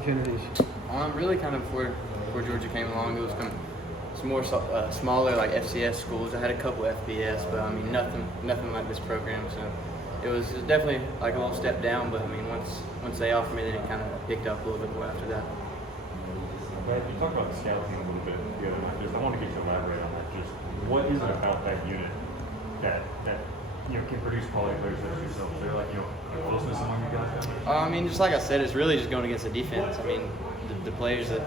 opportunities? Really kind of before Georgia came along, it was kind of some more smaller like FCS schools. I had a couple FBS, but I mean nothing like this program. So it was definitely like a little step down. But I mean once they offered me, then it kind of picked up a little bit more after that. Brad, you talked about the scouting a little bit the other night. I want to get you to elaborate on that. Just what is it about that unit that can produce quality players such as yourself? Is there like closeness among you guys? I mean, just like I said, it's really just going against the defense. I mean, the players that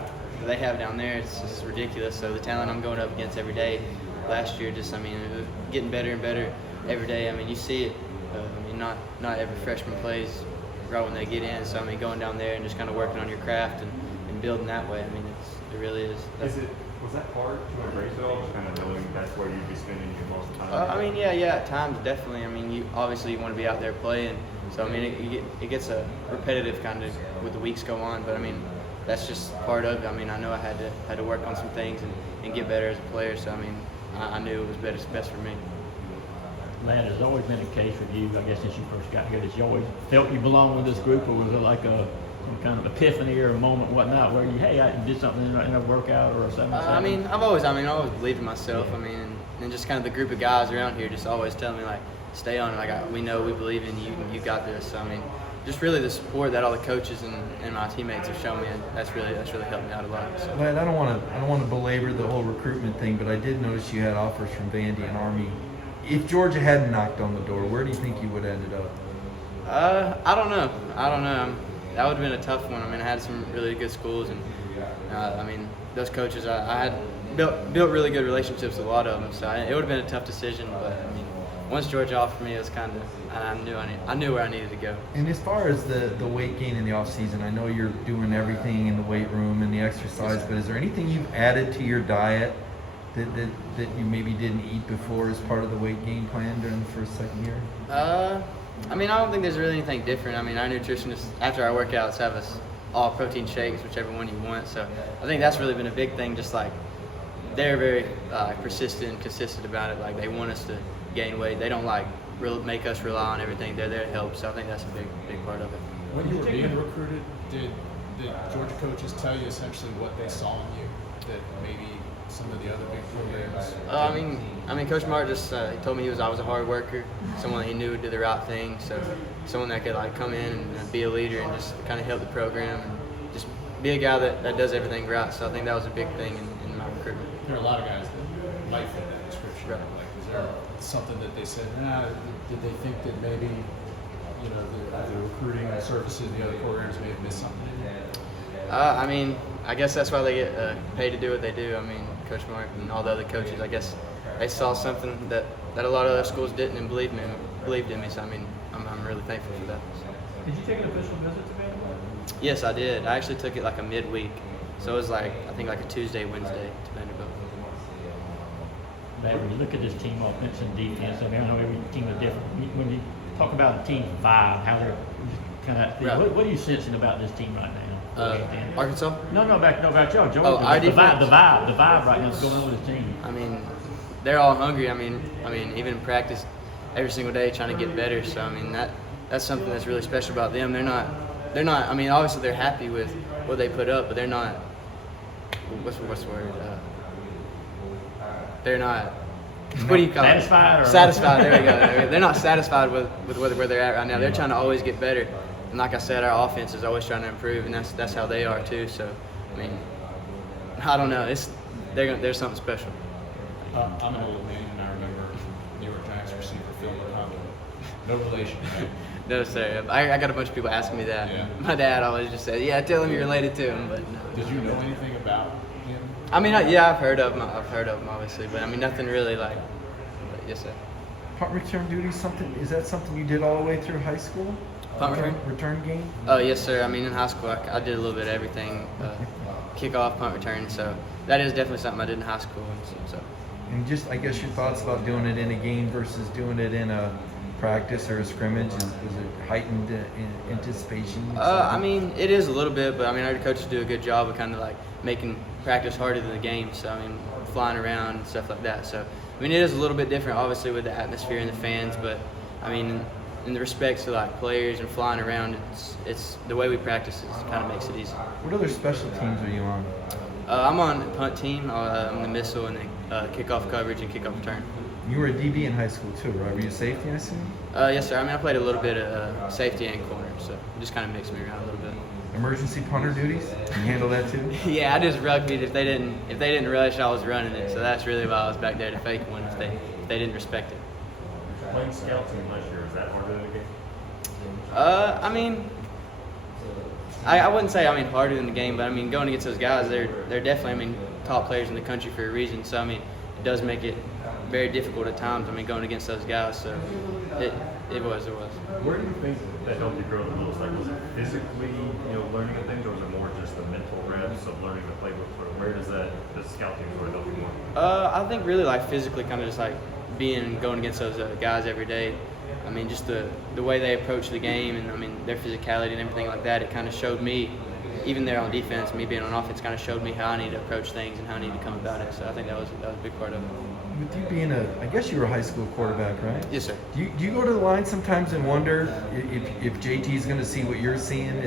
they have down there, it's just ridiculous. So the talent I'm going up against every day, last year, just I mean, it was getting better and better every day. I mean, you see it. I mean, not every freshman plays right when they get in. So I mean, going down there and just kind of working on your craft and building that way. I mean, it really is. Was that hard to embrace at all? Just kind of knowing that's where you'd be spending your most time. I mean, yeah, at times definitely. I mean, you obviously want to be out there playing. So I mean, it gets a repetitive kind of with the weeks go on. But I mean, that's just part of it. I mean, I know I had to work on some things and get better as a player. So I mean, I knew it was best for me. Ladd, has always been a case with you, I guess, since you first got here, that you always felt you belonged with this group, or was it like some kind of epiphany or a moment, whatnot, where I did something in a workout or something? I mean, I always believed in myself. I mean, and just kind of the group of guys around here just always tell me like, stay on it. Like we know we believe in you. You got this. So I mean, just really the support that all the coaches and my teammates have shown me, that's really helped me out a lot. So. Ladd, I don't want to belabor the whole recruitment thing, but I did notice you had offers from Vandy and Army. If Georgia hadn't knocked on the door, where do you think you would have ended up? I don't know. That would have been a tough one. I mean, I had some really good schools, and I mean, those coaches, I had built really good relationships with a lot of them. So it would have been a tough decision. But I mean, once Georgia offered me, it was kind of I knew where I needed to go. And as far as the weight gain in the off season, I know you're doing everything in the weight room and the exercise, but is there anything you've added to your diet that you maybe didn't eat before as part of the weight gain plan during the first, second year? I mean, I don't think there's really anything different. I mean, our nutritionists, after our workouts, have us all protein shakes, whichever one you want. So I think that's really been a big thing. Just like they're very persistent and consistent about it. Like they want us to gain weight. They don't like make us rely on everything. They're there to help. So I think that's a big part of it. When you were being recruited, did Georgia coaches tell you essentially what they saw in you that maybe some of the other big programs? I mean, Coach Mark just he told me I was a hard worker, someone he knew would do the right thing, so someone that could like come in and be a leader and just kind of help the program and just be a guy that does everything right. So I think that was a big thing in my recruitment. There are a lot of guys that might fit that description. Right. Like, is there something that they said? Did they think that maybe the recruiting services of the other programs may have missed something? I mean, I guess that's why they get paid to do what they do. I mean, Coach Mark and all the other coaches, I guess they saw something that a lot of other schools didn't and believed in me. So I mean, I'm really thankful for that. So. Did you take an official visit to Vanderbilt? Yes, I did. I actually took it like a midweek, so it was like I think like a Tuesday, Wednesday to Vanderbilt. When you look at this team, offense and defense, I mean, I know every team is different. When you talk about a team five, how they're kind of, right. What are you sensing about this team right now? Arkansas? No, back y'all. Georgia. Oh, our the defense? vibe right now is going on with this team. I mean, they're all hungry. I mean, even in practice, every single day trying to get better. So I mean, that's something that's really special about them. They're not. I mean, obviously they're happy with what they put up, but they're not. What's the word? They're not. What do you call satisfied it? Satisfied. There we go. They're not satisfied with where they're at right now. They're trying to always get better. And like I said, our offense is always trying to improve, and that's how they are too. So, I mean, I don't know. There's something special. I'm an old man, and I remember New York Giants receiver Phil McConkey. No relation, right? No, sir. I got a bunch of people asking me that. Yeah. My dad always just said, "Yeah, tell him you're related to him," but no. Did you know anything about him? I mean, yeah, I've heard of him obviously, but I mean, nothing really like. But yes, sir. Punt return duty, is that something you did all the way through high school? Punt return? Return game? Oh, yes, sir. I mean, in high school, I did a little bit of everything, kickoff, punt return. So that is definitely something I did in high school. So. And just, I guess, your thoughts about doing it in a game versus doing it in a practice or a scrimmage? Is it heightened anticipation? I mean, it is a little bit, but I mean, our coaches do a good job of kind of like making practice harder than the game. So I mean, flying around and stuff like that. So I mean, it is a little bit different, obviously, with the atmosphere and the fans. But I mean, in the respects to like players and flying around, it's the way we practice kind of makes it easy. What other special teams are you on? I'm on the punt team. I'm the missile and the kickoff coverage and kickoff return. You were a DB in high school too, right? Were you a safety, I assume? Yes, sir. I mean, I played a little bit of safety and corner, so it just kind of mixed me around a little bit. Emergency punter duties? Can you handle that too? Yeah, I just rugbyed. If they didn't rush, I was running it. So that's really why I was back there to fake one if they didn't respect it. Playing scout team last year, is that harder than the game? I mean, I wouldn't say harder than the game, but I mean going against those guys, they're definitely top players in the country for a reason. So I mean, it does make it very difficult at times. I mean going against those guys. So it was. Where do you think that helped you grow the most? Like, was it physically, learning the things, or was it more just the mental reps of learning the playbook? Where does the scout team sort of help you more? I think really like physically, kind of just like going against those guys every day. I mean, just the way they approach the game, and I mean their physicality and everything like that. It kind of showed me, even there on defense, me being on offense, kind of showed me how I need to approach things and how I need to come about it. So I think that was a big part of it. With you being I guess you were a high school quarterback, right? Yes, sir. Do you go to the line sometimes and wonder if JT is going to see what you're seeing?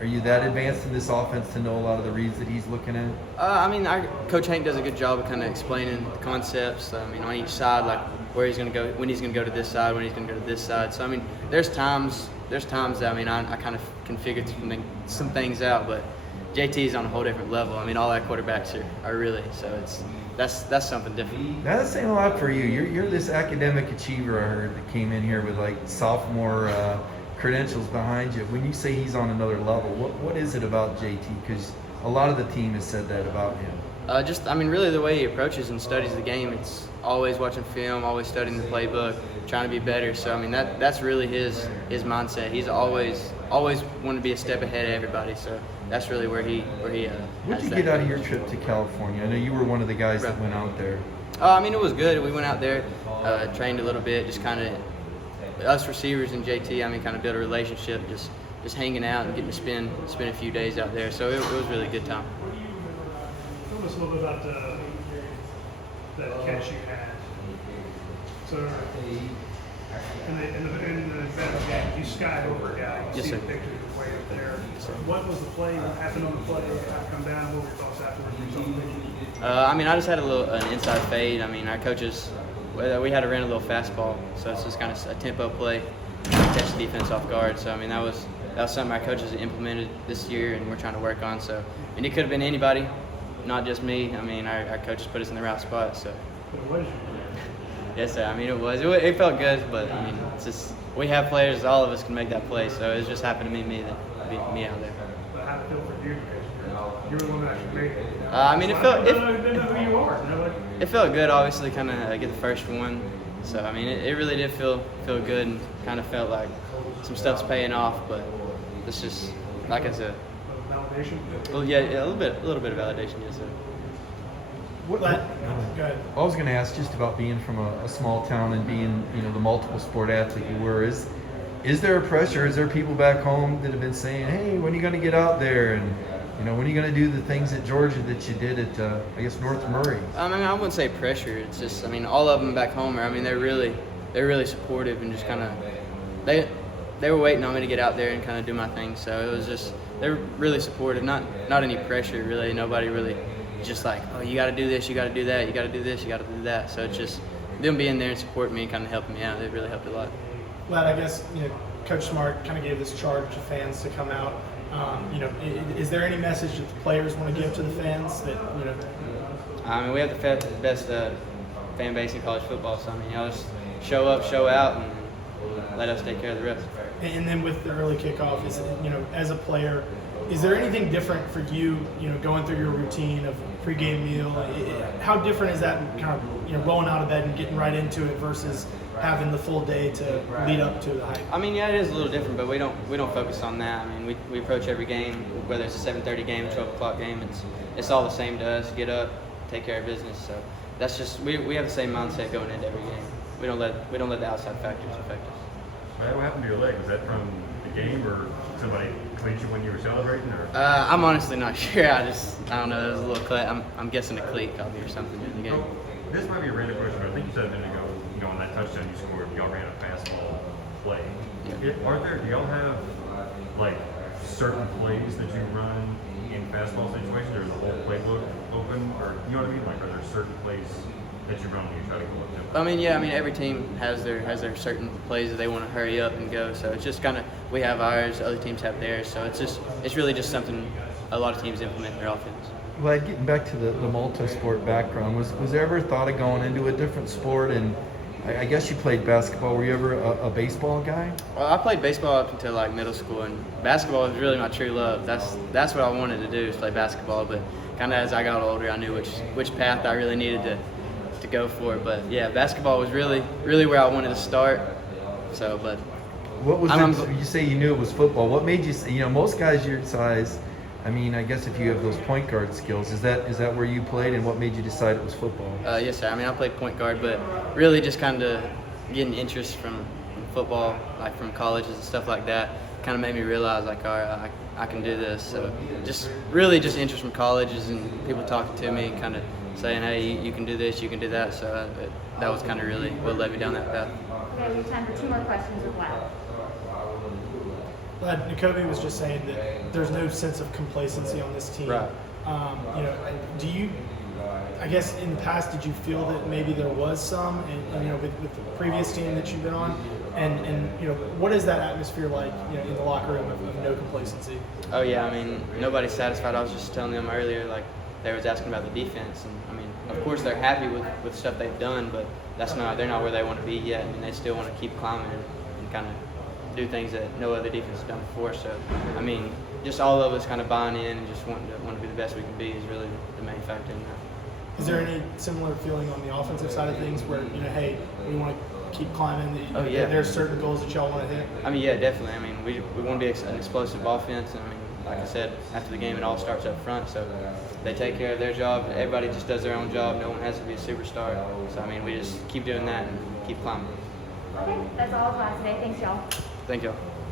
Are you that advanced in this offense to know a lot of the reads that he's looking at? I mean, Coach Hank does a good job of kind of explaining the concepts. I mean, on each side, like where he's going to go, when he's going to go to this side, when he's going to go to this side. So I mean, there's times that I kind of can figure some things out, but JT is on a whole different level. I mean, all our quarterbacks are really, so that's something different. That's saying a lot for you. You're this academic achiever, I heard, that came in here with like sophomore credentials behind you. When you say he's on another level, what is it about JT? Because a lot of the team has said that about him. Really the way he approaches and studies the game. It's always watching film, always studying the playbook, trying to be better. So I mean that's really his mindset. He's always wanted to be a step ahead of everybody. So that's really where he. What did you get out of your trip to California? I know you were one of the guys that went out there. I mean, it was good. We went out there, trained a little bit, just kind of us receivers and JT. I mean, kind of build a relationship, just hanging out and getting to spend a few days out there. So it was really a good time. Tell us a little bit about that catch you had. So in the Vanderbilt game, you skied over a guy. You Yes, see sir. the picture of the way up there. What was the play? What happened on the play? How it come down? What were your thoughts afterwards? When you saw the picture? I mean, I just had an inside fade. I mean, our coaches, we had to run a little fastball, so it's just kind of a tempo play, catch the defense off guard. So I mean, that was something our coaches implemented this year, and we're trying to work on. So, and it could have been anybody, not just me. I mean, our coaches put us in the right spot. So. But it was you. Yes, sir. I mean, it felt good, but I mean, it's just we have players. All of us can make that play, so it just happened to be me out there. But how did it feel for you? Because you're the one that actually made it. I mean, They know who you are. You know, like, it felt good, obviously, kind of get the first one. So, I mean, it really did feel good and kind of felt like some stuff's paying off, but it's just, like I said, validation. well, yeah, a little bit of validation, yes, sir. Go ahead. I was going to ask just about being from a small town and being, the multiple sport athlete you were. Is there a pressure? Is there people back home that have been saying, hey, when are you going to get out there? And, when are you going to do the things at Georgia that you did at, I guess, North Murray? I mean, I wouldn't say pressure. It's just, I mean, all of them back home they're really supportive and just kind of, they were waiting on me to get out there and kind of do my thing. So it was just, they're really supportive. Not any pressure really. Nobody really. Just like, oh, you got to do this, you got to do that, you got to do this, you got to do that. So it's just them being there and supporting me and kind of helping me out. It really helped a lot. Ladd, I guess Coach Smart kind of gave this charge to fans to come out. Is there any message that the players want to give to the fans that I mean, we have the best fan base in college football. So I mean, y'all just show up, show out, and let us take care of the rest. And then with the early kickoff, is as a player, is there anything different for you, going through your routine of pregame meal? How different is that kind of, rolling out of bed and getting right into it versus having the full day to lead up to the hype? I mean, yeah, it is a little different, but we don't focus on that. I mean, we approach every game, whether it's a 7:30 game, a 12 o'clock game, it's all the same to us. Get up, take care of business. So that's just we have the same mindset going into every game. We don't let the outside factors affect us. What happened to your leg? Was that from the game or somebody cleat you when you were celebrating? Or? I'm honestly not sure. I don't know. There's a little cut. I'm guessing a cleat probably or something in the game. This might be a random question, but I think you said a minute ago, on that touchdown you scored, y'all ran a fastball. play. Do y'all have like certain plays that you run in fastball situations, or is the whole playbook open, or you know what I mean? Like, are there certain plays that you run when you try to go with them? I mean, yeah, I mean every team has their certain plays that they want to hurry up and go. So it's just kind of, we have ours, other teams have theirs. So it's really just something a lot of teams implement in their offense. Well, getting back to the multi-sport background, was there ever thought of going into a different sport? And I guess you played basketball. Were you ever a baseball guy? Well, I played baseball up until like middle school, and basketball was really my true love. That's what I wanted to do, is play basketball. But kind of as I got older, I knew which path I really needed to go for. But yeah, basketball was really where I wanted to start. So, but What was it? You say you knew it was football. What made you say, most guys your size, I mean, I guess if you have those point guard skills, is that where you played, and what made you decide it was football? Yes, sir. I mean, I played point guard, but really just kind of getting interest from football, like from colleges and stuff like that, kind of made me realize, like, all right, I can do this. So just interest from colleges and people talking to me, kind of saying, hey, you can do this, you can do that. So that was kind of really what led me down that path. Okay, we have time for 2 more questions with Ladd. Ladd, McConkey was just saying that there's no sense of complacency on this team. Right. Do you? I guess in the past, did you feel that maybe there was some, and with the previous team that you've been on, and what is that atmosphere like, in the locker room of no complacency? Oh yeah, I mean, nobody's satisfied. I was just telling them earlier, like, they was asking about the defense, and I mean, of course they're happy with stuff they've done, but they're not where they want to be yet. I mean, they still want to keep climbing and kind of do things that no other defense has done before. So, I mean, just all of us kind of buying in and just want to be the best we can be is really the main factor in that. Is there any similar feeling on the offensive side of things where, hey, we want to keep climbing? Oh, yeah. There's certain goals that y'all want to hit? I mean, yeah, definitely. I mean, we want to be an explosive offense. And I mean, like I said, after the game, it all starts up front. So they take care of their job. Everybody just does their own job. No one has to be a superstar. So, I mean, we just keep doing that and keep climbing. Okay, that's all of us today. Thanks, y'all. Thank y'all.